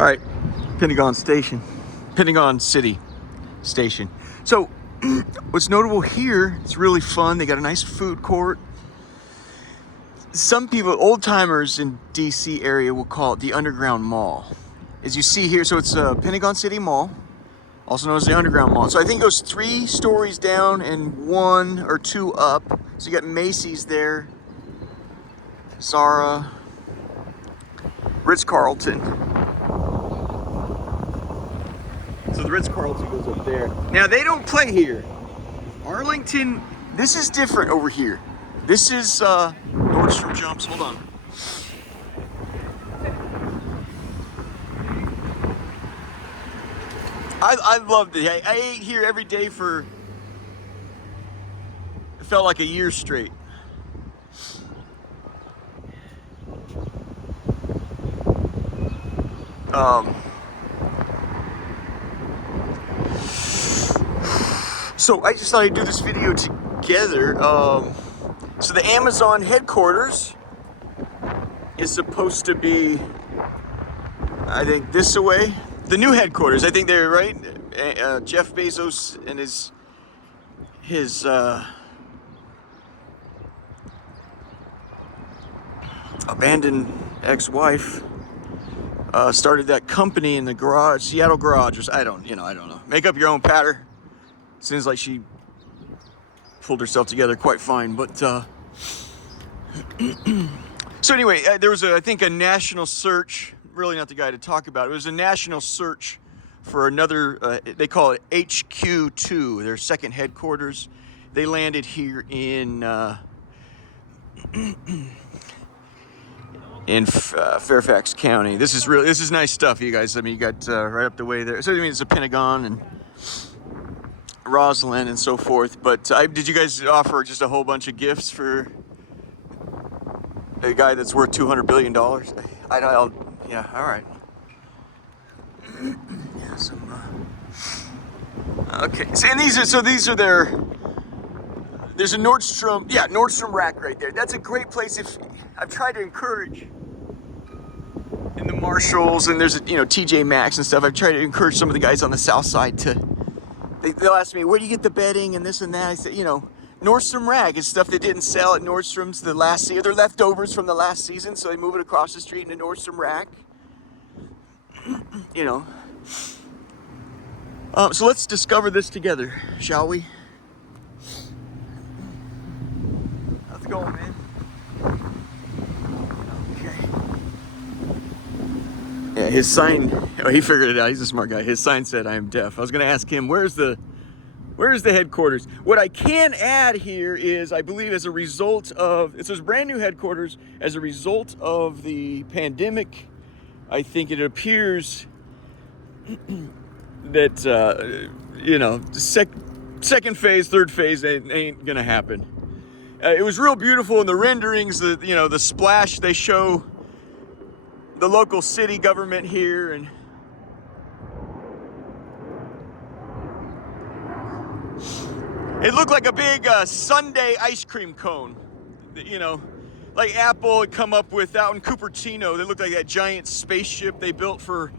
All right, Pentagon Station, Pentagon City Station. So what's notable here, it's really fun. They got a nice food court. Some people, old timers in DC area, will call it the Underground Mall. As you see here, so it's a Pentagon City Mall, also known as the Underground Mall. So I think it goes 3 stories down and 1 or 2 up. So you got Macy's there, Zara, Ritz-Carlton. So the Ritz-Carlton goes up there. Now they don't play here. Arlington, this is different over here. This is Nordstrom Jumps. Hold on. I loved it. I ate here every day for, it felt like a year straight. So I just thought I'd do this video together. So the Amazon headquarters is supposed to be, I think, this away. The new headquarters, I think they're right. Jeff Bezos and his abandoned ex-wife started that company in the garage, Seattle garage, or I don't know. Make up your own pattern. Seems like she pulled herself together quite fine, but so anyway, there was I think a national search. Really not the guy to talk about. It was a national search for another. They call it HQ2, their second headquarters. They landed here in Fairfax County. This is nice stuff, you guys. I mean, you got right up the way there. So I mean, it's a Pentagon and Roslyn and so forth. But did you guys offer just a whole bunch of gifts for a guy that's worth $200 billion? Yeah, all right. Yeah, okay. See, and these are their. There's a Nordstrom Rack right there. That's a great place. If I've tried to encourage in the Marshalls, and there's TJ Maxx and stuff. I've tried to encourage some of the guys on the South Side to. They'll ask me, where do you get the bedding and this and that? I said, Nordstrom Rack is stuff they didn't sell at Nordstrom's the last season. They're leftovers from the last season, so they move it across the street into Nordstrom Rack. So let's discover this together, shall we? How's it going, man? Okay. Yeah, his sign, he figured it out. He's a smart guy. His sign said, "I am deaf." I was going to ask him, where's the headquarters? What I can add here is, I believe as a result of, it says brand new headquarters, as a result of the pandemic, I think it appears that, second phase, third phase ain't gonna happen. It was real beautiful in the renderings, the splash they show the local city government here, and it looked like a big sundae ice cream cone, like Apple had come up with out in Cupertino. They looked like that giant spaceship they built for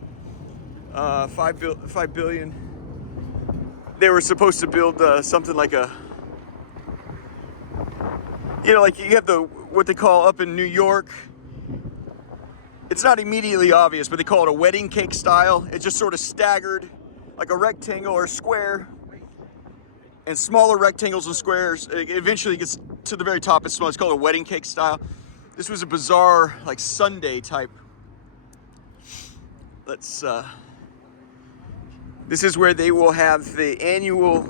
$5 billion. They were supposed to build something like like you have what they call up in New York. It's not immediately obvious, but they call it a wedding cake style. It's just sort of staggered, like a rectangle or a square. And smaller rectangles and squares, it eventually gets to the very top. It's small. It's called a wedding cake style. This was a bizarre, like sundae type. This is where they will have the annual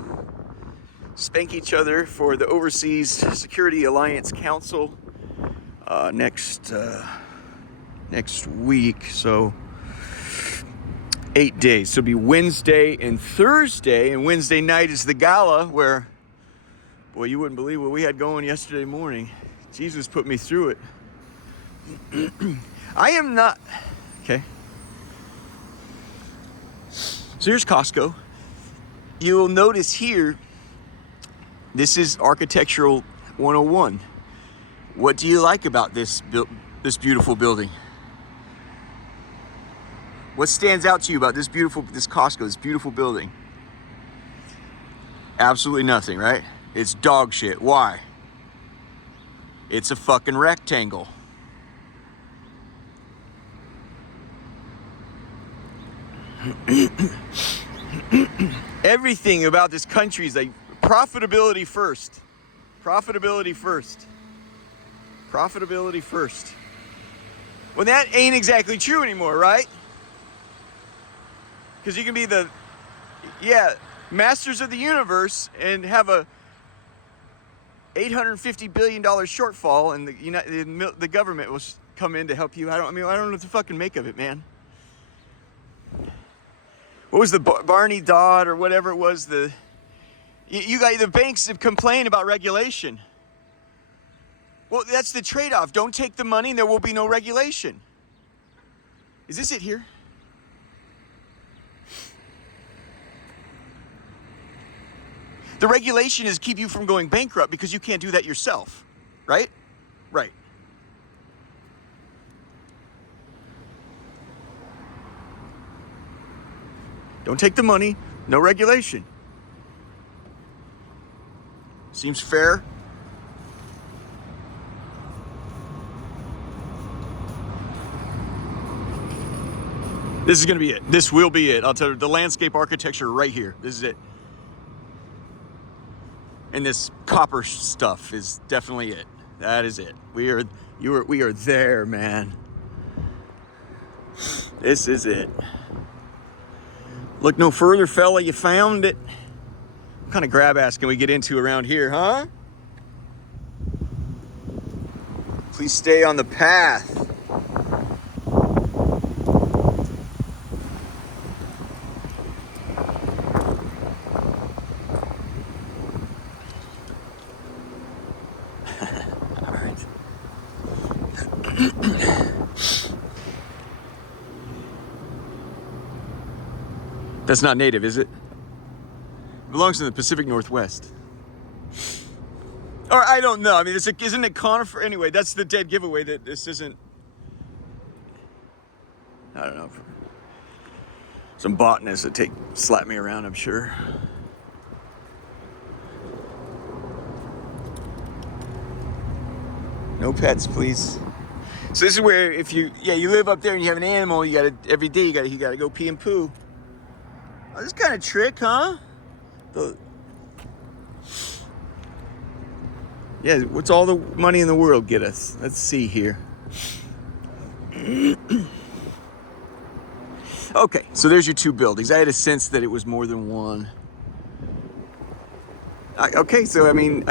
spank each other for the Overseas Security Alliance Council next week. So 8 days. So it'll be Wednesday and Thursday, and Wednesday night is the gala where, boy, you wouldn't believe what we had going yesterday morning. Jesus put me through it. I am not, okay. So here's Costco. You'll notice here, this is Architectural 101. What do you like about this beautiful building? What stands out to you about this Costco, this beautiful building? Absolutely nothing, right? It's dog shit. Why? It's a fucking rectangle. Everything about this country is like profitability first. Profitability first. Profitability first. Well, that ain't exactly true anymore, right? Because you can be the, masters of the universe and have a $850 billion shortfall, and the government will come in to help you. I don't know what to fucking make of it, man. What was the Barney Dodd or whatever it was? You got the banks have complained about regulation. Well, that's the trade-off. Don't take the money and there will be no regulation. Is this it here? The regulation is keep you from going bankrupt because you can't do that yourself, right? Right. Don't take the money, no regulation. Seems fair. This is gonna be it. This will be it. I'll tell you, the landscape architecture right here. This is it. And this copper stuff is definitely it. That is it. We are there, man. This is it. Look no further, fella, you found it. What kind of grab ass can we get into around here, huh? Please stay on the path. That's not native, is it? It belongs in the Pacific Northwest. Or I don't know. I mean, isn't it conifer? Anyway, that's the dead giveaway that this isn't. I don't know. Some botanists that slap me around, I'm sure. No pets, please. So this is where if you live up there and you have an animal, every day you gotta go pee and poo. Oh, this kind of trick, huh? Yeah, what's all the money in the world get us? Let's see here. Okay, so there's your two buildings. I had a sense that it was more than one. Okay, so I mean,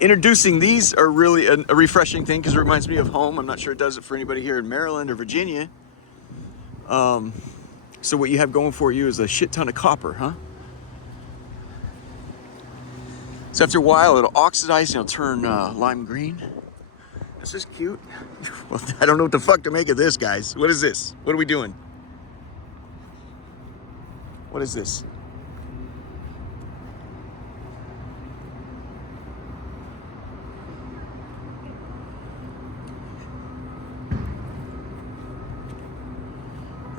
introducing these are really a refreshing thing because it reminds me of home. I'm not sure it does it for anybody here in Maryland or Virginia. So what you have going for you is a shit ton of copper, huh? So after a while, it'll oxidize and it'll turn lime green. This is cute. Well, I don't know what the fuck to make of this, guys. What is this? What are we doing? What is this?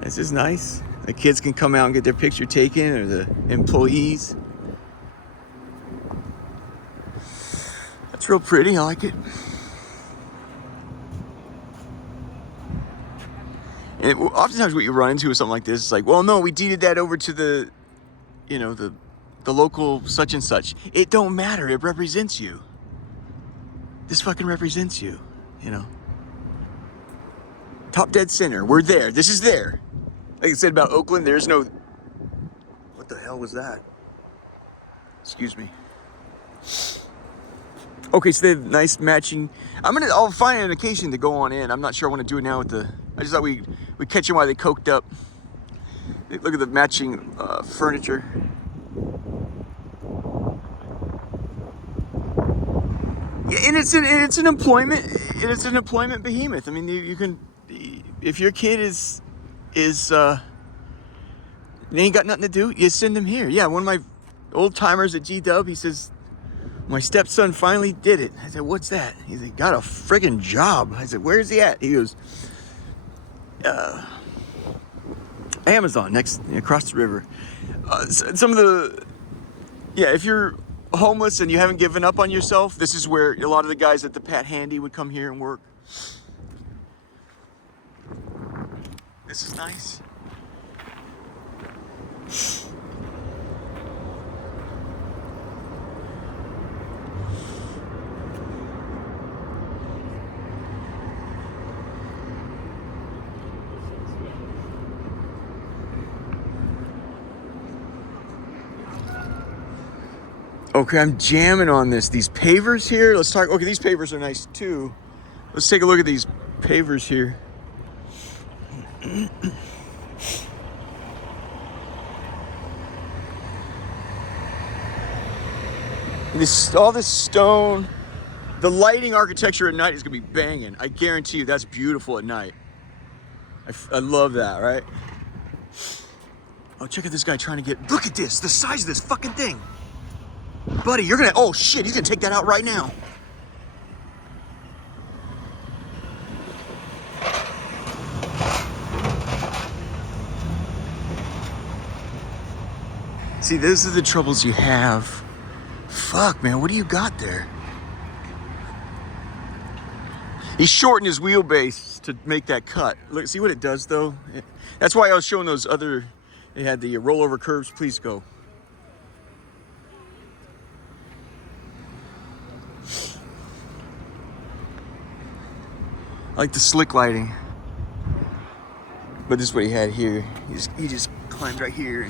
This is nice. The kids can come out and get their picture taken, or the employees. That's real pretty. I like it. And oftentimes what you run into with something like this is like, well, no, we deeded that over to the local such and such. It don't matter. It represents you. This fucking represents you, Top dead center. We're there. This is there. Like I said about Oakland, there's no... What the hell was that? Excuse me. Okay, so they have nice matching... I'll find an occasion to go on in. I'm not sure I want to do it now with the... I just thought we'd catch them while they coked up. Look at the matching furniture. Yeah, and it's an employment behemoth. I mean, you can... If your kid they ain't got nothing to do, you send them here. Yeah, one of my old timers at G-Dub, he says, my stepson finally did it. I said, what's that? He said, got a friggin' job. I said, where's he at? He goes, Amazon, next, across the river. Some of the, yeah, if you're homeless and you haven't given up on yourself, this is where a lot of the guys at the Pat Handy would come here and work. This is nice. Okay, I'm jamming on this. These pavers here, let's talk. Okay, these pavers are nice too. Let's take a look at these pavers here. All this stone, the lighting architecture at night is gonna be banging. I guarantee you that's beautiful at night. I love that, right? Oh, check out this guy trying to get, look at this, the size of this fucking thing. Buddy, you're gonna, oh shit, he's gonna take that out right now. See, those are the troubles you have. Fuck, man, what do you got there? He shortened his wheelbase to make that cut. Look, see what it does though? That's why I was showing those other, they had the rollover curves. Please go. I like the slick lighting. But this is what he had here. He just climbed right here.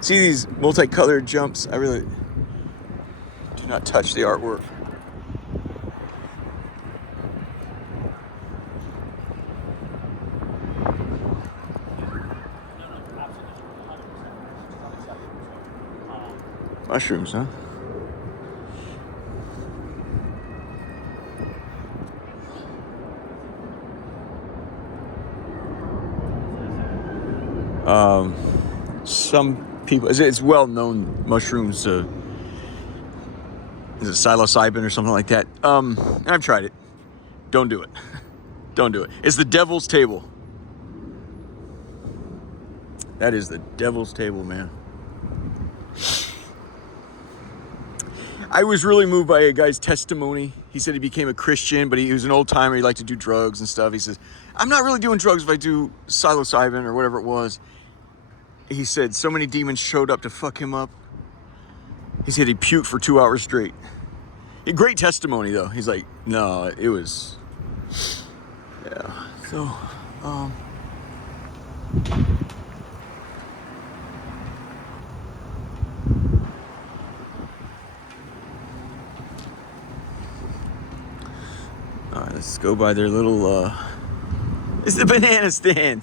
See these multicolored jumps? I really do not touch the artwork. Mushrooms, huh? Some people, it's well-known mushrooms. Is it psilocybin or something like that? I've tried it. Don't do it. Don't do it. It's the devil's table. That is the devil's table, man. I was really moved by a guy's testimony. He said he became a Christian, but he was an old timer. He liked to do drugs and stuff. He says, I'm not really doing drugs if I do psilocybin or whatever it was. He said so many demons showed up to fuck him up. He said he puked for 2 hours straight. A great testimony though. He's like, no, it was, yeah. So, all right, let's go by their little, it's the banana stand.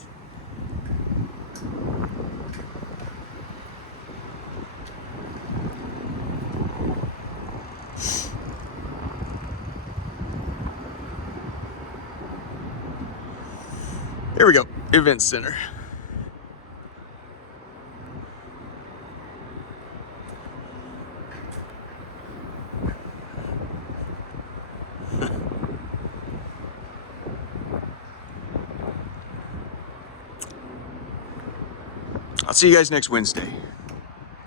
Here we go, event center. I'll see you guys next Wednesday.